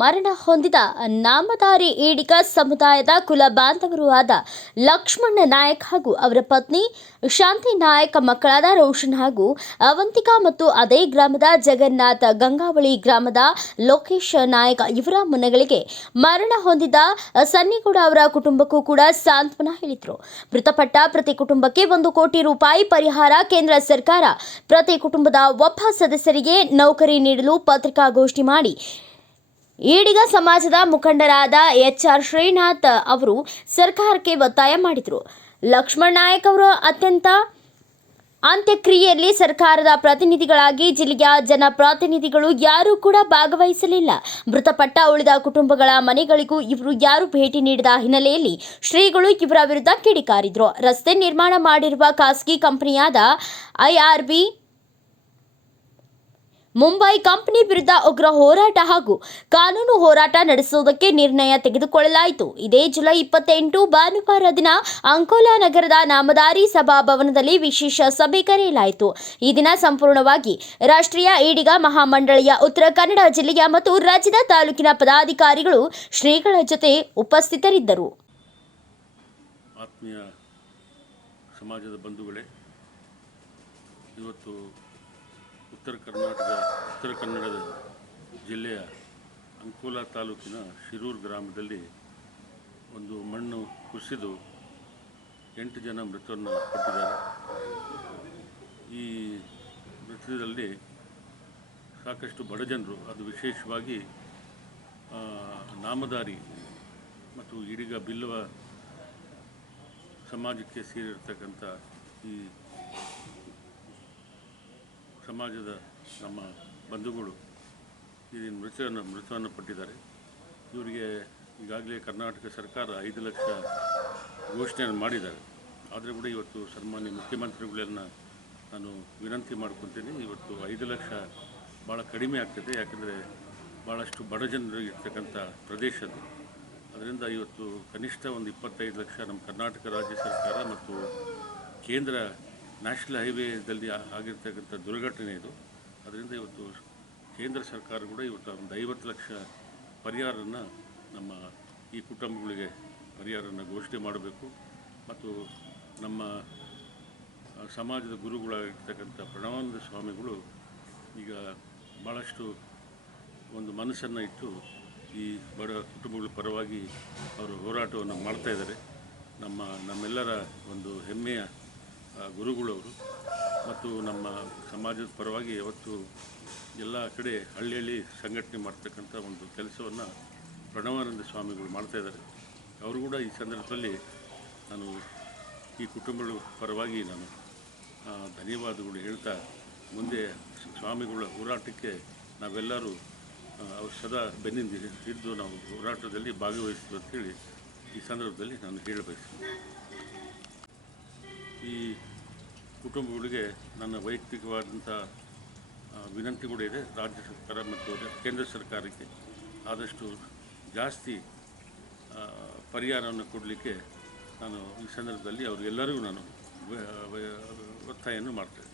ಮರಣ ಹೊಂದಿದ ನಾಮಧಾರಿ ಈಡಿಗ ಸಮುದಾಯದ ಕುಲ ಬಾಂಧವರು ಆದ ಲಕ್ಷ್ಮಣ ನಾಯಕ್ ಹಾಗೂ ಅವರ ಪತ್ನಿ ಶಾಂತಿ ನಾಯಕ್ ಮಕ್ಕಳಾದ ರೋಷನ್ ಹಾಗೂ ಅವಂತಿಕಾ ಮತ್ತು ಅದೇ ಗ್ರಾಮದ ಜಗನ್ನಾಥ ಗಂಗಾವಳಿ ಗ್ರಾಮದ ಲೋಕೇಶ್ ನಾಯಕ್ ಇವರ ಮನೆಗಳಿಗೆ ಮರಣ ಹೊಂದಿದ ಸನ್ನಿಗೌಡ ಅವರ ಕುಟುಂಬಕ್ಕೂ ಕೂಡ ಸಾಂತ್ವನ ಹೇಳಿದರು. ಮೃತಪಟ್ಟ ಪ್ರತಿ ಕುಟುಂಬಕ್ಕೆ ಒಂದು ಕೋಟಿ ರೂಪಾಯಿ ಪರಿಹಾರ ಕೇಂದ್ರ ಸರ್ಕಾರ ಪ್ರತಿ ಕುಟುಂಬದ ಒಬ್ಬ ಸದಸ್ಯರಿಗೆ ನೌಕರಿ ನೀಡಲು ಪತ್ರಿಕಾಗೋಷ್ಠಿ ಮಾಡಿ ಈಡಿಗ ಸಮಾಜದ ಮುಖಂಡರಾದ ಎಚ್ ಆರ್ ಶ್ರೀನಾಥ್ ಅವರು ಸರ್ಕಾರಕ್ಕೆ ಒತ್ತಾಯ ಮಾಡಿದರು. ಲಕ್ಷ್ಮಣ್ ನಾಯಕ್ ಅವರು ಅತ್ಯಂತ ಅಂತ್ಯಕ್ರಿಯೆಯಲ್ಲಿ ಸರ್ಕಾರದ ಪ್ರತಿನಿಧಿಗಳಾಗಿ ಜಿಲ್ಲೆಯ ಜನಪ್ರತಿನಿಧಿಗಳು ಯಾರೂ ಕೂಡ ಭಾಗವಹಿಸಲಿಲ್ಲ. ಮೃತಪಟ್ಟ ಉಳಿದ ಕುಟುಂಬಗಳ ಮನೆಗಳಿಗೂ ಇವರು ಯಾರು ಭೇಟಿ ನೀಡಿದ ಹಿನ್ನೆಲೆಯಲ್ಲಿ ಶ್ರೀಗಳು ಇವರ ವಿರುದ್ಧ ಕಿಡಿಕಾರಿದ್ರು. ರಸ್ತೆ ನಿರ್ಮಾಣ ಮಾಡಿರುವ ಖಾಸಗಿ ಕಂಪನಿಯಾದ ಐಆರ್ಬಿ ಮುಂಬೈ ಕಂಪನಿ ವಿರುದ್ಧ ಉಗ್ರ ಹೋರಾಟ ಹಾಗೂ ಕಾನೂನು ಹೋರಾಟ ನಡೆಸುವುದಕ್ಕೆ ನಿರ್ಣಯ ತೆಗೆದುಕೊಳ್ಳಲಾಯಿತು. ಇದೇ ಜುಲೈ ಇಪ್ಪತ್ತೆಂಟು ಭಾನುವಾರ ದಿನ ಅಂಕೋಲಾ ನಗರದ ನಾಮದಾರಿ ಸಭಾಭವನದಲ್ಲಿ ವಿಶೇಷ ಸಭೆ ಕರೆಯಲಾಯಿತು. ಈ ದಿನ ಸಂಪೂರ್ಣವಾಗಿ ರಾಷ್ಟ್ರೀಯ ಈಡಿಗ ಮಹಾಮಂಡಳಿಯ ಉತ್ತರ ಕನ್ನಡ ಜಿಲ್ಲೆಯ ಮತ್ತು ರಾಜ್ಯದ ತಾಲೂಕಿನ ಪದಾಧಿಕಾರಿಗಳು ಶ್ರೀಗಳ ಜೊತೆ ಉಪಸ್ಥಿತರಿದ್ದರು. ಸಮಾಜದ ಬಂಧುಗಳೇ, ಇವತ್ತು ಉತ್ತರ ಕರ್ನಾಟಕ ಉತ್ತರ ಕನ್ನಡದ ಜಿಲ್ಲೆಯ ಅಂಕೋಲ ತಾಲೂಕಿನ ಶಿರೂರು ಗ್ರಾಮದಲ್ಲಿ ಒಂದು ಮಣ್ಣು ಕುಸಿದು ಎಂಟು ಜನ ಮೃತವನ್ನು ಕೊಟ್ಟಿದ್ದಾರೆ. ಈ ಮೃತದಲ್ಲಿ ಸಾಕಷ್ಟು ಬಡ ಜನರು, ಅದು ವಿಶೇಷವಾಗಿ ನಾಮದಾರಿ ಮತ್ತು ಇಡೀಗ ಬಿಲ್ಲುವ ಸಮಾಜಕ್ಕೆ ಸೇರಿರ್ತಕ್ಕಂಥ ಈ ಸಮಾಜದ ನಮ್ಮ ಬಂಧುಗಳು ಈ ಮೃತವನ್ನು ಮೃತವನ್ನು ಪಟ್ಟಿದ್ದಾರೆ. ಇವರಿಗೆ ಈಗಾಗಲೇ ಕರ್ನಾಟಕ ಸರ್ಕಾರ ಐದು ಲಕ್ಷ ಘೋಷಣೆಯನ್ನು ಮಾಡಿದ್ದಾರೆ. ಆದರೆ ಕೂಡ ಇವತ್ತು ಸನ್ಮಾನ್ಯ ಮುಖ್ಯಮಂತ್ರಿಗಳನ್ನ ನಾನು ವಿನಂತಿ ಮಾಡ್ಕೊತೀನಿ. ಇವತ್ತು ಐದು ಲಕ್ಷ ಭಾಳ ಕಡಿಮೆ ಆಗ್ತದೆ. ಯಾಕಂದರೆ ಭಾಳಷ್ಟು ಬಡ ಜನರು ಇರ್ತಕ್ಕಂಥ ಪ್ರದೇಶ ಅದು. ಅದರಿಂದ ಇವತ್ತು ಕನಿಷ್ಠ ಒಂದು ಇಪ್ಪತ್ತೈದು ಲಕ್ಷ ನಮ್ಮ ಕರ್ನಾಟಕ ರಾಜ್ಯ ಸರ್ಕಾರ ಮತ್ತು ಕೇಂದ್ರ ನ್ಯಾಷನಲ್ ಹೈವೇದಲ್ಲಿ ಆಗಿರ್ತಕ್ಕಂಥ ದುರ್ಘಟನೆ ಇದು. ಅದರಿಂದ ಇವತ್ತು ಕೇಂದ್ರ ಸರ್ಕಾರ ಕೂಡ ಇವತ್ತು ಒಂದು ಐವತ್ತು ಲಕ್ಷ ಪರಿಹಾರನ ನಮ್ಮ ಈ ಕುಟುಂಬಗಳಿಗೆ ಪರಿಹಾರನ ಘೋಷಣೆ ಮಾಡಬೇಕು. ಮತ್ತು ನಮ್ಮ ಸಮಾಜದ ಗುರುಗಳಾಗಿರ್ತಕ್ಕಂಥ ಪ್ರಣವಾನಂದ ಸ್ವಾಮಿಗಳು ಈಗ ಭಾಳಷ್ಟು ಒಂದು ಮನಸ್ಸನ್ನು ಇಟ್ಟು ಈ ಬಡ ಕುಟುಂಬಗಳ ಪರವಾಗಿ ಅವರು ಹೋರಾಟವನ್ನು ಮಾಡ್ತಾಯಿದ್ದಾರೆ ನಮ್ಮ, ನಮ್ಮೆಲ್ಲರ ಒಂದು ಹೆಮ್ಮೆಯ ಗುರುಗಳವರು ಮತ್ತು ನಮ್ಮ ಸಮಾಜದ ಪರವಾಗಿ ಯಾವತ್ತು ಎಲ್ಲ ಕಡೆ ಹಳ್ಳಿಯಲ್ಲಿ ಹಳ್ಳಿ ಸಂಘಟನೆ ಮಾಡ್ತಕ್ಕಂಥ ಒಂದು ಕೆಲಸವನ್ನು ಪ್ರಣವಾನಂದ ಸ್ವಾಮಿಗಳು ಮಾಡ್ತಾಯಿದ್ದಾರೆ ಅವರು ಕೂಡ ಈ ಸಂದರ್ಭದಲ್ಲಿ ನಾನು ಈ ಕುಟುಂಬಗಳ ಪರವಾಗಿ ನಾನು ಧನ್ಯವಾದಗಳು ಹೇಳ್ತಾ ಮುಂದೆ ಸ್ವಾಮಿಗಳ ಹೋರಾಟಕ್ಕೆ ನಾವೆಲ್ಲರೂ ಅವ್ರು ಸದಾ ಬೆನ್ನಿಂದ ಇದ್ದು ನಾವು ಹೋರಾಟದಲ್ಲಿ ಭಾಗವಹಿಸ್ತೀವಿ ಅಂತೇಳಿ ಈ ಸಂದರ್ಭದಲ್ಲಿ ನಾನು ಹೇಳಬಯಸ್ತೀನಿ. ಈ ಕುಟುಂಬಗಳಿಗೆ ನನ್ನ ವೈಯಕ್ತಿಕವಾದಂಥ ವಿನಂತಿ ಕೂಡ ಇದೆ. ರಾಜ್ಯ ಸರ್ಕಾರ ಮತ್ತು ಕೇಂದ್ರ ಸರ್ಕಾರಕ್ಕೆ ಆದಷ್ಟು ಜಾಸ್ತಿ ಪರಿಹಾರವನ್ನು ಕೊಡಲಿಕ್ಕೆ ನಾನು ಈ ಸಂದರ್ಭದಲ್ಲಿ ಅವರಿಗೆಲ್ಲರಿಗೂ ನಾನು ಒತ್ತಾಯವನ್ನು ಮಾಡ್ತೇನೆ.